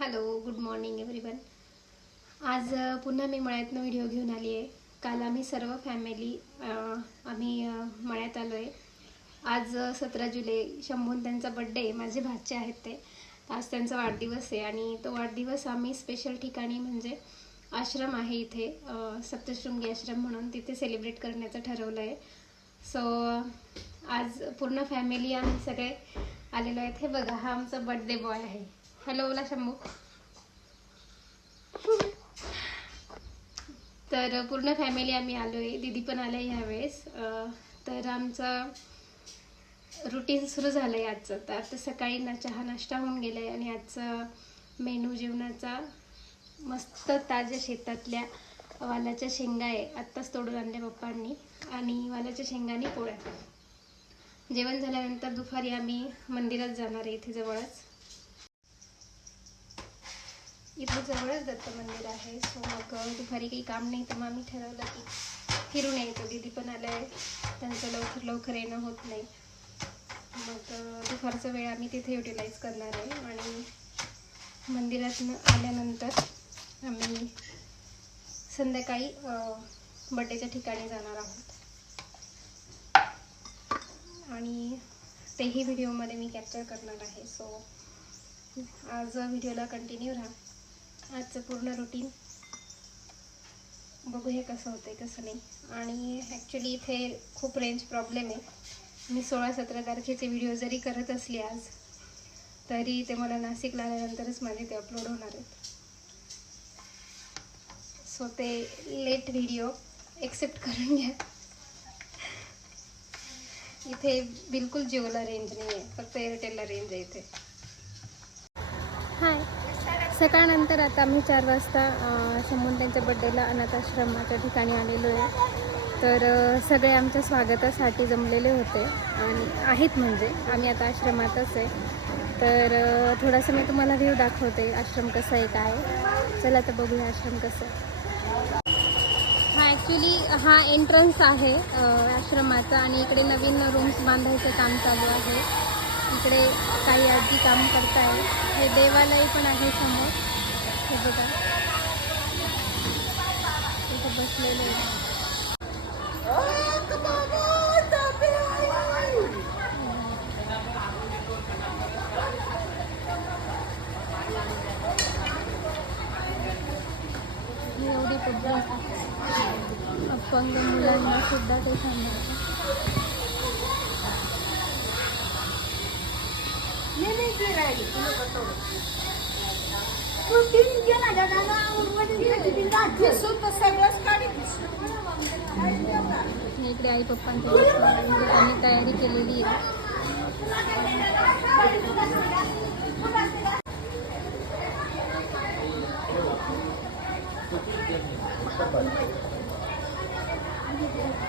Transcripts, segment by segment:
Hello, good morning everyone. आज पुन्हा मी मळ्यातनं video घेऊन आली आहे. काल आम्ही सर्व फॅमिली आम्ही मळ्यात आलो आहे. आज 17 जुलै शंभून त्यांचा बड्डे आहे. माझे भाचे आहेत ते. आज त्यांचा वाढदिवस आहे आणि तो वाढदिवस आम्ही स्पेशल ठिकाणी म्हणजे आश्रम आहे इथे सप्तशृंगी आश्रम म्हणून तिथे सेलिब्रेट करण्याचं ठरवलं आहे. सो आज पूर्ण फॅमिली आम्ही सगळे आलेलो आहेत. हे बघा, हा आमचा बर्थडे बॉय आहे. हॅलो बोला शंभू. तर पूर्ण फॅमिली आम्ही आलो आहे. दीदी पण आले ह्यावेळेस. तर आमचा रुटीन सुरू झालं आहे आजचं. तर आता सकाळी चहा नाश्ता होऊन गेला आहे आणि आजचा मेनू जेवणाचा मस्त ताज्या शेतातल्या वालाच्या शेंगा आहे. आत्ताच तोडून आणल्या पप्पांनी आणि वालाच्या शेंगानी पोळ्या. जेवण झाल्यानंतर दुपारी आम्ही मंदिरात जाणार आहे. इथे जवळच दत्त मंदिर आहे. सो मग दुपारी काही काम नाही तर मग आम्ही ठरवलं की फिरून यायचं. दीदी पण आलं आहे, त्यांचं लवकर येणं होत नाही. मग दुपारचा वेळ आम्ही तिथे युटिलाइज करणार आहे आणि मंदिरातून आल्यानंतर आम्ही संध्याकाळी बड्डेच्या ठिकाणी जाणार आहोत आणि तेही व्हिडिओमध्ये मी कॅप्चर करणार आहे. सो आज व्हिडिओला कंटिन्यू राहा. आजचं पूर्ण रुटीन बघूया कसं होतं आहे कसं नाही. आणि ॲक्च्युली इथे खूप रेंज प्रॉब्लेम आहे. मी 16-17 तारखेचे व्हिडिओ जरी करत असली आज तरी ते मला नाशिकला आल्यानंतरच माझे ते अपलोड होणार आहेत. सो ते लेट व्हिडिओ एक्सेप्ट करून घ्या. इथे बिलकुल जिओला रेंज नाही आहे, फक्त एअरटेलला रेंज आहे इथे. हाय, सकाळनंतर आता आम्ही 4 वाजता शंभून त्यांच्या बड्डेला अनाथ आश्रमाच्या ठिकाणी आलेलो आहे. तर सगळे आमच्या स्वागतासाठी जमलेले होते आणि आहेत म्हणजे आम्ही आता आश्रमातच आहे. तर थोडासा मी तुम्हाला व्ह्यू दाखवते आश्रम कसं आहे काय. चला तर बघूया आश्रम कसं आहे. ॲक्च्युली हा एंट्रन्स आहे आश्रमाचा आणि इकडे नवीन रूम्स बांधायचं काम चालू आहे. इकडे काही आजी काम करताय. हे देवालय पण आहे समोर. हे बघा इथे बसलेले आहे. एवढी पद्धत अपंग मुलांना सुद्धा ते सांभाळतात. इकडे आई पप्पांचे त्यांनी तयारी केलेली आहे.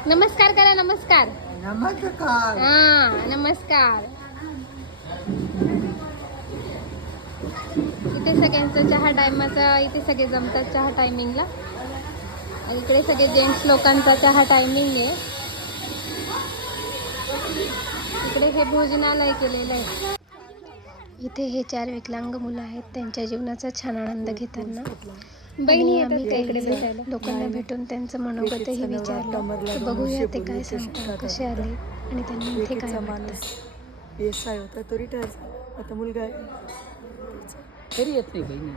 नमस्कार करा. नमस्कार. नमस्कार. हां नमस्कार. इथे सगळ्यांचं चहा टायमाचा इथे सगळे जमतात चहा टायमिंगला. इकडे सगळे जेंट्स लोकांचा चहा टायमिंग आहे. इकडे हे भोजनालय केलेलं आहे. इथे हे 4 विकलांग मुलं आहेत. त्यांच्या जीवनाचा छान आनंद घेताना बहिणी येतात का इकडे भेटायला. लोकांना भेटून त्यांचं मनोगतही विचारलं तर बघूया ते काय सांगतात, कसे आले आणि त्यांनी इथे काय वाटतं. एसआय होता तो रिटायर झाला. आता मुलगा आहे तरी येत नाही बहिणी.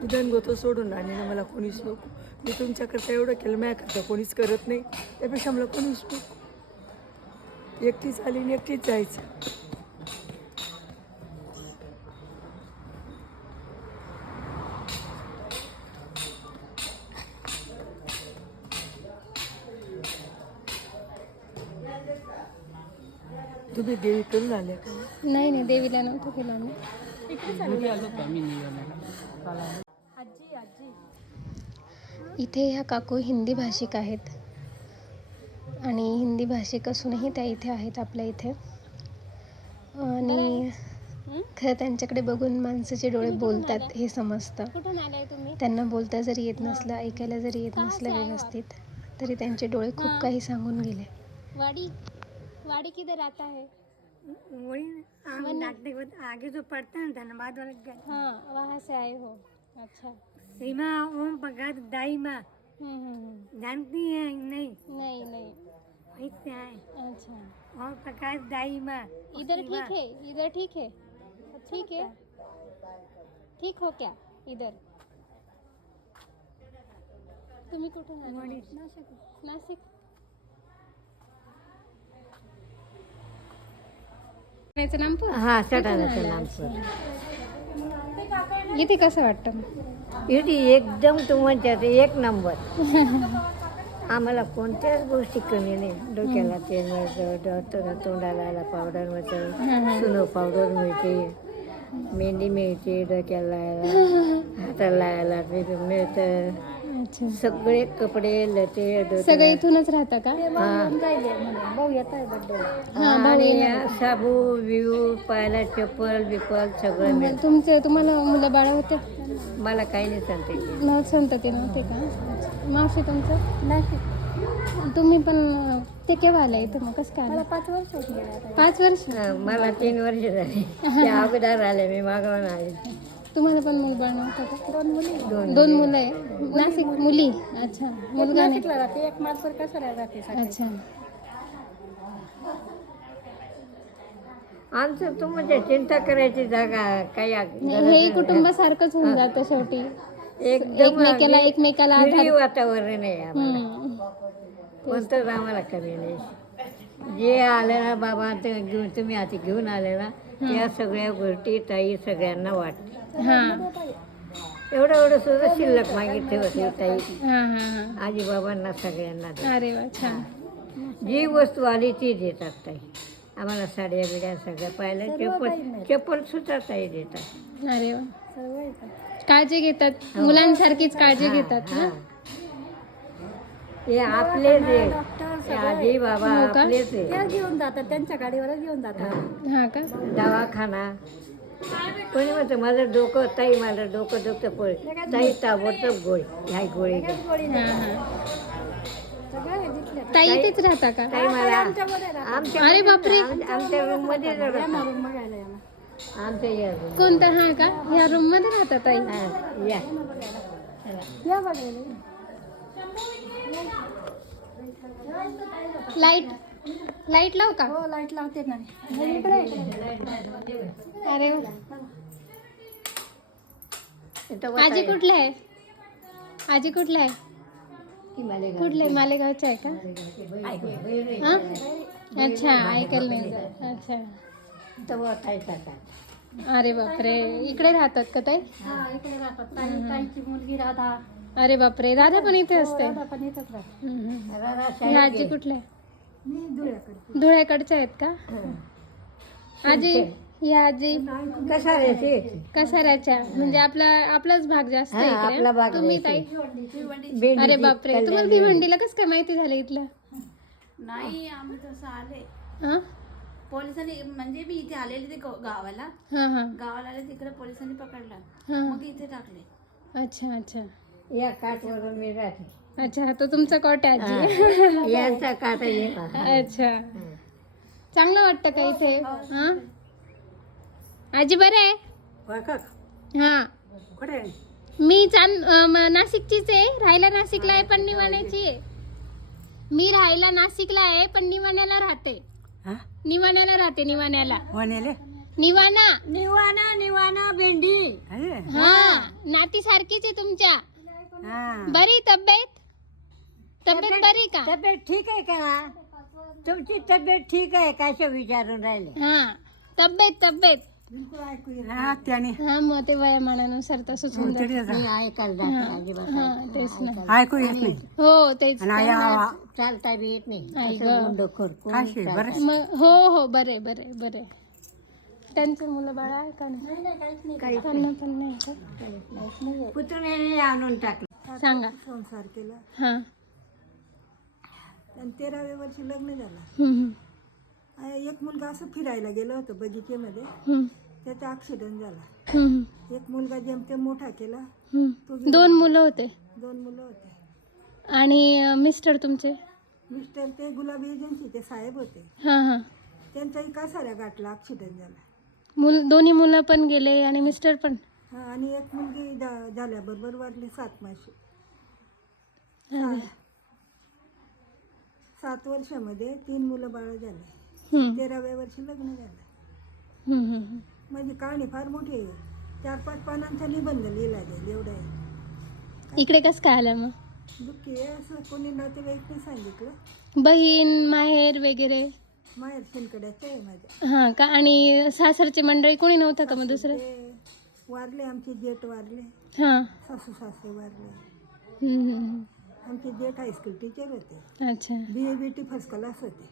निदान गोतो सोडून राहिलेलं मला कोणीच नको. मी तुमच्याकरता एवढं केलं, माझ्याकरता कोणीच करत नाही. त्यापेक्षा मला कोणीच नको. एकटीच आली आणि एकटीच जायचं. तुम्ही देवीकडून आल्या का? नाही देवीला नव्हतं केलं आम्ही. इथे ह्या काकू हिंदी भाषिक आहेत आणि हिंदी भाषिक असूनही त्या इथे आहेत आपल्या इथे. आणि खरं त्यांच्याकडे बघून माणसाचे डोळे बोलतात हे समजतं. त्यांना बोलता जरी येत नसलं, ऐकायला जरी येत नसलं व्यवस्थित, तरी त्यांचे डोळे खूप काही सांगून गेले. वाडी किधर आता है? आगे जो पढ़ता है धनबाद वाला हाँ वहाँ से आए हो, अच्छा। सीमा ओम प्रकाश दाई माँ जानती है नहीं? नहीं नहीं, वहीं से आए अच्छा। ओम प्रकाश दाई माँ। इधर ठीक है, इधर ठीक है, ठीक है, ठीक हो क्या इधर? तुम्ही कुठून आले? नाशिक। नाशिक नामपूर? हा कुठून सटाण्याचं आले? नामपूर. इथे कसं वाटतं? इथे एकदम तुमच्या एक नंबर. आम्हाला कोणत्याच गोष्टी कमी नाही. डोक्याला तेल मिळतं, तोंडाला पावडर मिळतं, सुनो पावडर मिळते, मेहंदी मिळते, डोक्याला लावायला, हाताला लावायला मिळतं. अच्छा, सगळे कपडे लते सगळे इथूनच राहता का? भाऊ येत आहे हा, भाऊ आणि येणार. साबू विवू पायाला चप्पल बिप्पल सगळं मिळतं. तुम्हाला मुलं बाळ होते? मला काही नाही सांगते. संतती नव्हते का? मावशी तुमचं नाशिक. तुम्ही पण ते केव्हा आले इथं? मग कसं काय? मला 5 वर्ष होती. 5 वर्ष? मला 3 वर्ष झाली. त्या अगोदर आले, मी मागवून आले. तुम्हाला पण मुलं बाळ नव्हतं का? 2 मुली. 2 मुलं आहे. नाशिक मुली, अच्छा. मुलगा नाही राहते, एक मालपूर कसं राहते. अच्छा. आमचं तुमच्या चिंता करायची जागा काही हे कुटुंबासारखंच होऊन जातं शेवटी. एकदम एकमेकाला फ्री वातावरण आहे आम्हाला. हम्म. कोणतंच आम्हाला कमी नाही. जे आले ना बाबा ते घेऊन तुम्ही आता घेऊन आले ना, त्या सगळ्या गोष्टी ताई सगळ्यांना वाटते. हा एवढं सुद्धा शिल्लक मागितले होते ताई हा हा आजी बाबांना सगळ्यांना. अरे वा, छान. जी वस्तू आली ती देतात ताई आम्हाला. साड्या बिड्या सगळं पाहिलं, चप्पल सुद्धा ताई देतात. अरे वा, काळजी घेतात, मुलांसारखीच काळजी घेतात ना. हे आपले जे आजी बाबा आपलेच आहे. घेऊन जातात, त्यांच्या गाडीवरच घेऊन जातात. हा का? दवाखाना कोणी म्हणतं माझं डोकं ताई, माझं डोकं दुखतं पोळी ताई, ताबडतोब गोळी, ह्या गोळी घे. हा हा. ताई इथेच राहता का? ताई मला अरे बापरे, आमच्या रूम मध्ये आमच्या या room. कोणता? हा का? ह्या रूम मध्ये राहता ताई? हा, या लाईट लावू का? हो, लाईट लावते ना. अरे वा. इथं आजी कुठले आहे? आजी कुठले आहे? मालेगाव. कुठले? मालेगावचे आहे का? हा, अच्छा. ऐकायला नाही जात. अच्छा. इथं वतायचा का? अरे बापरे, इकडे राहतात का ताई? इकडे राहतात. ताईची मुलगी राधा अरे बापरे, राधा पण इथे असते? पण इथंच राहते. ह्या आजी कुठल्या? मी धुळ्याकडे. धुळ्याकडच्या आहेत का? आजी, ह्या आजी कसा रे ते? कसाऱ्याच्या, म्हणजे आपलाच भाग जास्त आहे हा, इकडे. आपला भाग तुम्ही आहे. ताई? अरे बापरे, तुम्हाला भिवंडीला कसं काय माहिती झालं इथलं? नाही, आम्ही तसं आले हा पोलिसांनी, म्हणजे मी इथे आलेले ते गावाला हा आले, तिकडे पोलिसांनी पकडला, हा. मग इथे टाकले. अच्छा अच्छा या काठवरून मी राहते. अच्छा, तो तुमचा कोट आहे आजी? यांचा काठ आहे. अच्छा, चांगलं वाटतं का इथे? हा आजी बरं आहे? हा, कुठे? मी नाशिकचीच आहे, राहायला नाशिकला आहे पण निवाण्याची आहे. मी राहायला नाशिकला आहे पण निवाण्याला राहते. निवाण्याला राहते, निवाण्याला. निवाणा निवाना भेंडी. हा, नाती सारखीच आहे तुमच्या. बरी तब्येत बरी का? तब्येत ठीक आहे का? तुमची तब्येत ठीक आहे का? विचारून राहिले. हा, तब्येत हा, मग ते वयामानानुसार तसंच होऊन जातं. मी ऐकायला जाते अजिबात. हा, तेच ना. ऐकू येत नाही. हो, तेच. चालता बी येत नाही. आई असं गं. गुंडखोर. कोणी चालतं. मग हो, बरे. त्यांचे मुलं बाळा आहे का? नाही, त्यांना पण नाही का? पुतण्याने आणून टाकलं. सांगा. संसार केला हा. आणि 13व्या वर्षी लग्न झालं. हम्म, एक मुलगा असं फिरायला गेलो होतो बगीचेमध्ये, हम्म, त्याचा ऍक्सिडेंट झाला. हम्म, एक मुलगा जेमतेम मोठा केला. हम्म. 2 मुलं होते 2 मुलं होते. आणि मिस्टर तुमचे? मिस्टर ते गुलाबी एजन्सीचे साहेब होते. हा हा. त्यांचाही कासाऱ्या गाठला, ॲक्सिडेंट झाला. दोन्ही मुलं पण गेले आणि मिस्टर पण. हां, आणि एक मुलगी झाल्याबरोबर वारली 7 मासे. 7 वर्षामध्ये 3 मुलं बाळ झाले. 13व्या वर्षी लग्न झालं. म्हणजे कहाणी फार मोठी आहे. 4-5 पानांचा निबंध लिहिला जाईल एवढं आहे. इकडे कसं काय आलं मग? दुःखी आहे असं कोणी नातेवाईकने सांगितलं. बहीण माहेर वगैरे? माहेर शिंदकड्याचं आहे माझ्या. हां का? आणि सासरची मंडळी कोणी नव्हतं का मग दुसरं? ते वारले, आमचे जेठ वारले, हां. सासू सासरे वारले. हम्म, हम्म. आमचे जेठ हायस्कूल टीचर होते. अच्छा. BABT फर्स्ट क्लास होते.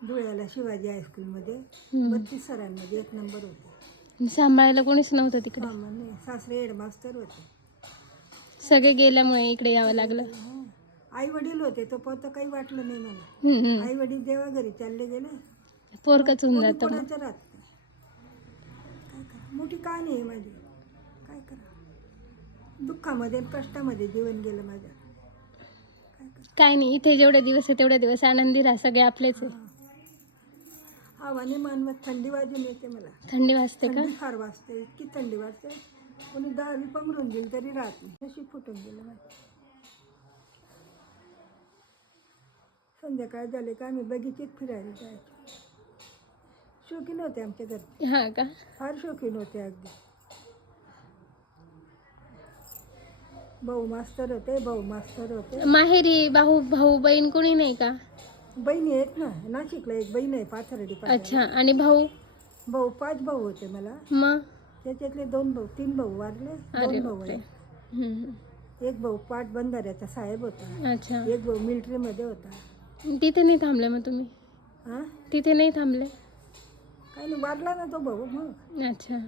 धुळ्याला शिवाजी हायस्कूलमध्ये 32 सरांमध्ये 1 नंबर होते. सांभाळायला कोणीच नव्हतं तिकडे? नाही, सासरे हेडमास्टर होते. सगळे गेल्यामुळे इकडे यावं लागलं. आई वडील होते तो पण काही वाटलं नाही मला. हम्म, हम्म. आई वडील देवा घरी चालले गेले. पोरकच होऊन कोणी जातं मग. कोणाचं राहत नाही. काय करा, मोठी कहाणी आहे माझी. काय करा, दुःखामध्ये कष्टामध्ये जीवन गेलं माझं. काय नाही, इथे जेवढे दिवस आहे तेवढे दिवस आनंदी राहा, सगळे आपलेच आहे. आवाने मानवत थंडी वाजून येते मला. थंडी वाजते का? थंडी फार वाजते, इतकी थंडी वाजते. कोणी 10वी पंगरून गेली तरी राहत नाही. नशीब फुटून गेलं माझं. संध्याकाळ झाले का आम्ही बगीचेत फिरायला जायचो. शौकीन होते आमच्या घरचे, हां का? फार शौकीन होते अगदी. भाऊ मास्तर होते. माहेरी भाऊ बहीण कोणी नाही का? बहिणी आहेत ना, नाशिकला एक बहीण आहे, पाथर्डी. अच्छा. आणि भाऊ? भाऊ 5 भाऊ होते मला. मग? त्याच्यातले 3 भाऊ वारले. अरे 2 भाऊ बापरे. आहेत. एक भाऊ पाट बंधाऱ्याचा साहेब होता. अच्छा. एक भाऊ मिलिटरीमध्ये होता. तिथे नाही थांबले मग तुम्ही? हां, तिथे नाही थांबले? काही नाही, वारला ना तो भाऊ. मग अच्छा.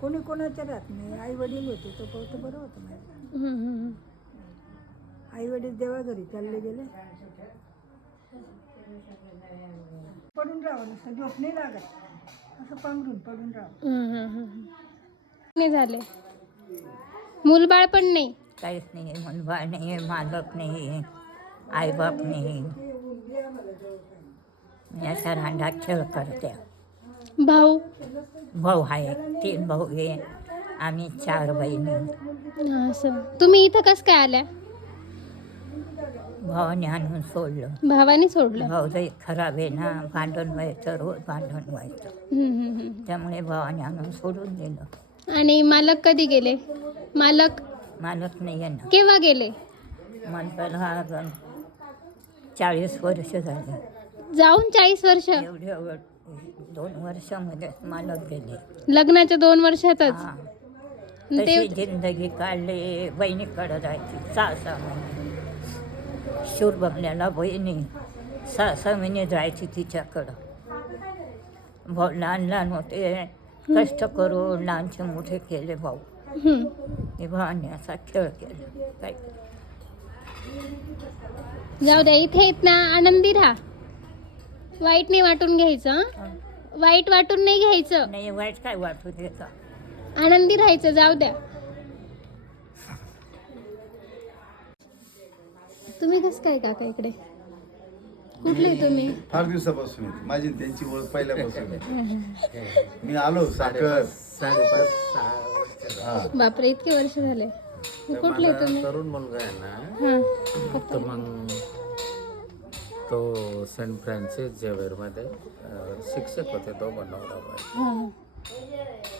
कोणी कोणाच्या राहत नाही. आई वडील होते तो पाहतो बरं होतं माझं. हम्म, हम्म. आई वडील देवा घरी चालले गेले. पडून राहावं नुसतं, झोप नाही लागत. असं पांघरून पडून राहावं. हम्म, हम्म, हम्म. नाही झाले? मूलबाळ पण नाही? काहीच नाही, मनबाळ नाही, मालक नाही, आईबाप नाही. मी अशा रांडा खेळ करते. भाऊ? भाऊ आहे, 3 भाऊ आहे, आम्ही 4 बहिणी. असं. तुम्ही इथं कसं काय आल्या? भावाने आणून सोडलं. भावाने सोडलं? भाऊ जरी खराब आहे ना, भांडण व्हायचं, रोज भांडण व्हायचं. हम्म, हम्म, हम्म. त्यामुळे भावाने आणून सोडून दिलं. आणि मालक कधी गेले? मालक मालक नाही आहे ना. केव्हा गेले? मालकाला 40 वर्ष झाले. जाऊन 40 वर्ष? एवढ्या 2 वर्षामध्ये मालक गेले. लग्नाच्या 2 वर्षातच? हां. ते तशी जिंदगी काढली. बहिणीकडं जायची 6-6 महिने. शूर बंगल्याला बहिणी 6-6 महिने जायची तिच्याकडं. भाऊ लहान होते, कष्ट करून लहानचे मोठे केले भाऊ. हे भावाने असा खेळ केला. काय जाऊ द्या, इथे येत ना आनंदी राहा. वाईट नाही वाटून घ्यायचं. हं? वाईट वाटून नाही घ्यायचं. नाही, वाईट काय वाटू द्यायचं. आनंदी राहायचं. जाऊ द्या. तुम्ही कसं काय काका इकडे? कुठले तुम्ही? फार दिवसापासून आहे. माझी आणि त्यांची ओळख पहिल्यापासून आहे. मी आलो साखर 5.5-6 हा. बापरे, इतके वर्ष झाले. कुठले तुम्ही? तरुण मुलगा आहे ना, हां. तर मग तो सेंट फ्रान्सिस झेवियरमध्ये शिक्षक होते, तो नवरा बायको. हां.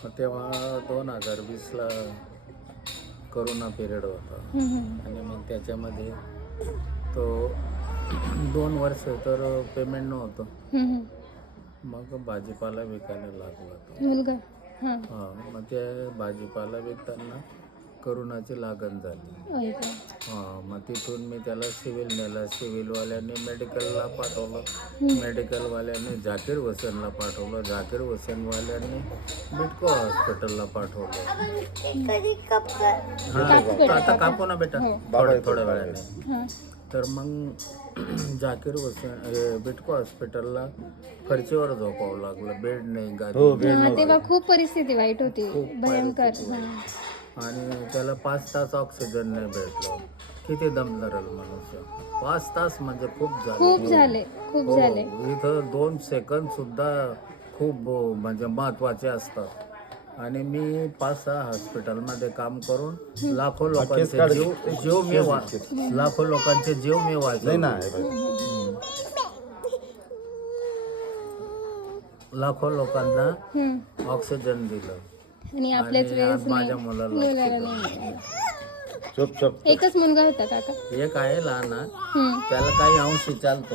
मग तेव्हा 2020ला कोरोना पिरियड होता आणि मग त्याच्यामध्ये तो 2 वर्ष तर पेमेंट नव्हतं. मग भाजीपाला विकायला लागला तो. मुलगा? हां. हां, मग ते भाजीपाला विकताना करोनाची लागण झाली. हां, मग तिथून मी त्याला सिव्हिल नेला. सिव्हिलवाल्यांनी मेडिकलला पाठवलं. मेडिकलवाल्यांनी झाकीर हुसेनला पाठवलं. झाकीर हुसेनवाल्यांनी बिटको हॉस्पिटलला पाठवलं. हां, आता कापू ना बेटा, थोड्या वेळाने. हां. तर मग झाकीर हुसेन बिटको हॉस्पिटलला फरशीवर झोपावं लागलं. बेड नाही, गादी. हां, तेव्हा खूप परिस्थिती वाईट होती, भयंकर. हां. आणि त्याला 5 तास ऑक्सिजन नाही भेटलं. किती दम धरेल मनुष्य. 5 तास म्हणजे खूप झाले. खूप झाले, खूप हो, झाले. इथं 2 सेकंद सुद्धा खूप म्हणजे महत्वाचे असतात. आणि मी 5-6 हॉस्पिटलमध्ये काम करून लाखो लोकांचे लाखो लोकांचे जीव मी नाही वाचवले. ना लाखो लोकांना हम्म. ऑक्सिजन दिलं. आणि आपल्याच आणि वेळेस आज माझ्या नाही. मुलाला मुलाला ऑक्सिजन नाही. चुप चुप एकच मुलगा होता काका. एक आहे लहान, हम्म. त्याला काही अंशी चालतो,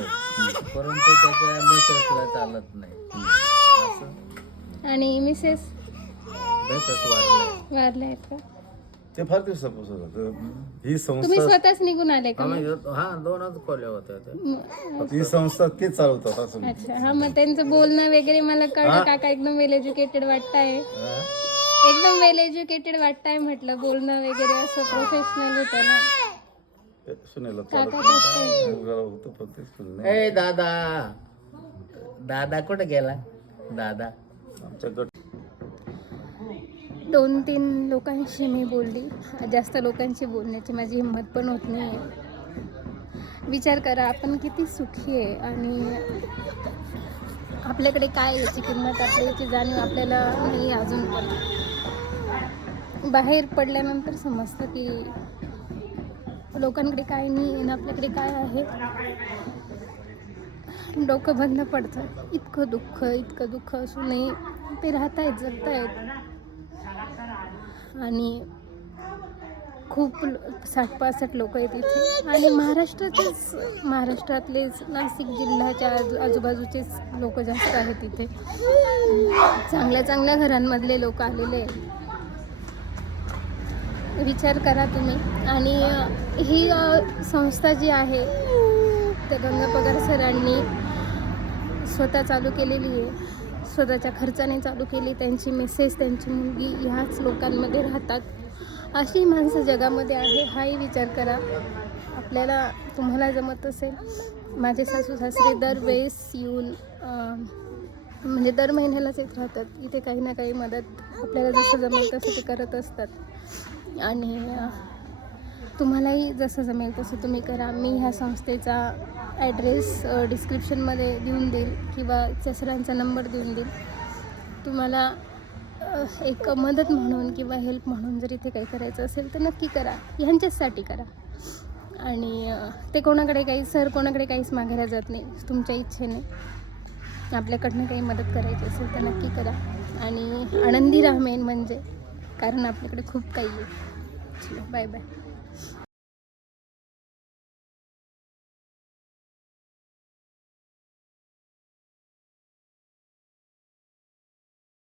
परंतु त्याच्या मिसेसला चालत नाही. असं आणि मिसेस मिसेस वारले. वारले आहेत का? ते फार दिवसापासून होतं. ही तुम्ही संस्था स्वतःच निघून आले का? आम्ही 2च खोल्या होत्या त्या. ही संस्था तेच चालवतात असं. अच्छा, हा. मग त्यांचं बोलणं वगैरे मला कळलं. काका एकदम वेल एज्युकेटेड वाटताय. एकदम वेल एज्युकेटेड वाटताय म्हटलं. बोलणं वगैरे असं प्रोफेशनल होतं ना. सुनेला काका चालत कसं काय? मुलगा होतं पण ते सुने नाही. ए दादा कुठे गेला दादा? आमच्या गट 2-3 लोकांशी मी बोलली. जास्त लोकांशी बोलण्याची माझी हिंमत पण होत नाही आहे. विचार करा, आपण किती सुखी आहे आणि आपल्याकडे काय आहे याची किंमत, आपल्याची जाणीव आपल्याला नाही अजून पण. बाहेर पडल्यानंतर समजतं की लोकांकडे काय नाही आणि आपल्याकडे काय आहे. डोकं बंद पडतं. इतकं दुःख असूनही ते राहतायत, जगतायत. आणि खूप 60-65 लोक आहेत इथे. आणि महाराष्ट्रातलेच नाशिक जिल्ह्याच्या आजूबाजूचेच लोक जास्त आहेत इथे. चांगल्या घरांमधले लोक आलेले आहेत. विचार करा तुम्ही. आणि ही संस्था जी आहे त्या गंगा पगार सरांनी स्वतः चालू केलेली आहे. स्वतःच्या खर्चाने चालू केली. त्यांची मिसेस, त्यांची मुलगी ह्याच लोकांमध्ये राहतात. अशी माणसं जगामध्ये आहे. हाही विचार करा. तुम्हाला जमत असेल. माझे सासू सासरे दरवेळेस येऊन म्हणजे दर महिन्यालाच येत राहतात. इथे काही ना काही मदत आपल्याला जसं जमेल तसं ते करत असतात. आणि तुम्हालाही जसं जमेल तसं तुम्ही करा. मी ह्या संस्थेचा ॲड्रेस डिस्क्रिप्शनमध्ये देऊन देईल किंवा सरांचा नंबर देऊन देईल. तुम्हाला एक मदत म्हणून किंवा हेल्प म्हणून जर इथे काही करायचं असेल तर नक्की करा. ह्यांच्याचसाठी करा. आणि ते कोणाकडे काहीच मागायला जात नाही. तुमच्या इच्छेने आपल्याकडनं काही मदत करायची असेल तर नक्की करा. आणि आनंदी राहा मेन म्हणजे, कारण आपल्याकडे खूप काही आहे. Bye bye.